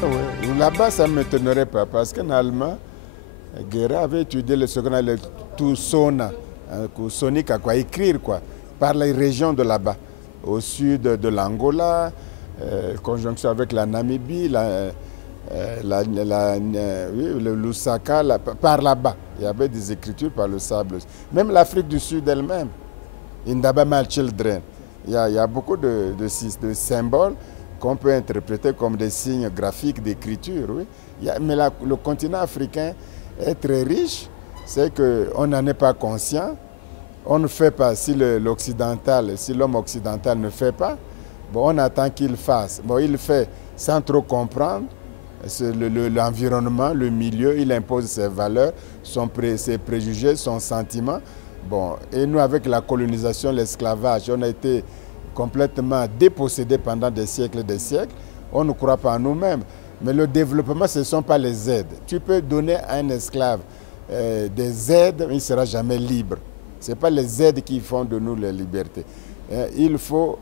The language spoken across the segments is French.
Oui, là-bas, ça ne m'étonnerait pas parce qu'en allemand, Guerra avait étudié ce qu'on appelle tout sona, sonique à quoi écrire quoi, par les régions de là-bas, au sud de l'Angola, conjonction avec la Namibie, oui, le Lusaka, par là-bas. Il y avait des écritures par le sable. Même l'Afrique du Sud elle-même, Indaba My Children, il y a beaucoup de symboles qu'on peut interpréter comme des signes graphiques d'écriture. Oui. Mais le continent africain est très riche, c'est qu'on n'en est pas conscient. On ne fait pas, si l'homme occidental ne fait pas, bon, on attend qu'il fasse. Bon, il fait sans trop comprendre l'environnement, le milieu, il impose ses valeurs, ses préjugés, son sentiment. Bon, et nous, avec la colonisation, l'esclavage, on a été complètement dépossédés pendant des siècles et des siècles. On ne croit pas en nous-mêmes. Mais le développement, ce ne sont pas les aides. Tu peux donner à un esclave des aides, mais il ne sera jamais libre. Ce n'est pas les aides qui font de nous la liberté. Il faut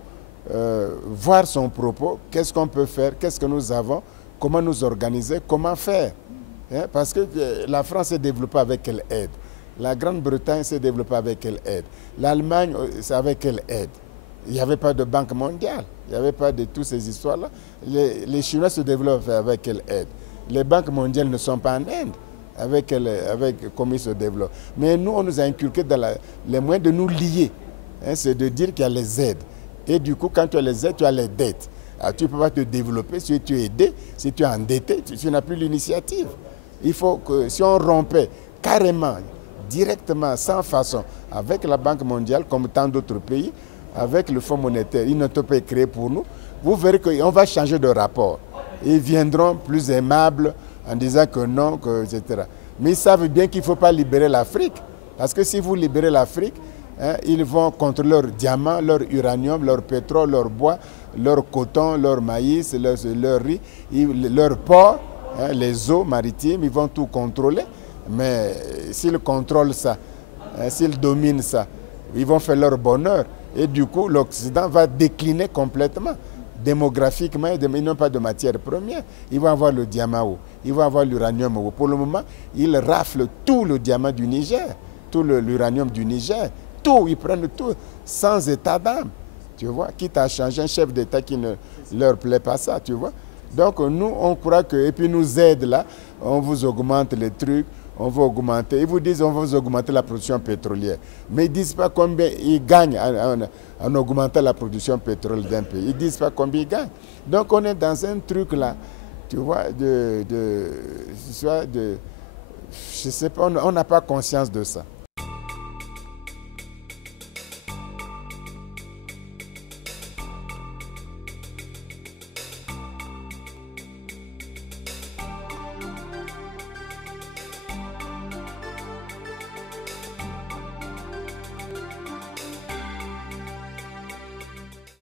voir son propos, qu'est-ce qu'on peut faire, qu'est-ce que nous avons, comment nous organiser, comment faire. Parce que la France s'est développée avec quelle aide? La Grande-Bretagne s'est développée avec quelle aide? L'Allemagne, c'est avec quelle aide? Il n'y avait pas de banque mondiale, il n'y avait pas de toutes ces histoires-là. Les Chinois se développent avec quelle aide? Les banques mondiales ne sont pas en Inde, avec comment ils se développent. Mais nous, on nous a inculqué dans les moyens de nous lier. C'est de dire qu'il y a les aides. Et du coup, quand tu as les aides, tu as les dettes. Alors, tu ne peux pas te développer si tu es aidé, si tu es endetté, tu n'as plus l'initiative. Il faut que si on rompait carrément, directement, sans façon, avec la Banque mondiale, comme tant d'autres pays, avec le Fonds monétaire, ils ne peuvent pas créer pour nous, vous verrez qu'on va changer de rapport. Ils viendront plus aimables en disant que non, etc. Mais ils savent bien qu'il ne faut pas libérer l'Afrique. Parce que si vous libérez l'Afrique, ils vont contre leurs diamants, leur uranium, leur pétrole, leur bois, leur coton, leur maïs, leur riz, leur port, les eaux maritimes, ils vont tout contrôler. Mais s'ils contrôlent ça, s'ils dominent ça, ils vont faire leur bonheur. Et du coup, l'Occident va décliner complètement. Démographiquement, ils n'ont pas de matière première. Ils vont avoir le diamant où? Ils vont avoir l'uranium où? Pour le moment, ils raflent tout le diamant du Niger, tout l'uranium du Niger, tout, ils prennent tout, sans état d'âme. Tu vois, quitte à changer un chef d'État qui ne leur plaît pas ça, tu vois. Donc nous, on croit que, et puis nous aide là, on vous augmente les trucs, on va augmenter, ils vous disent on va vous augmenter la production pétrolière. Mais ils ne disent pas combien ils gagnent en augmentant la production pétrolière d'un pays. Ils ne disent pas combien ils gagnent. Donc on est dans un truc là, tu vois, je sais pas, on n'a pas conscience de ça.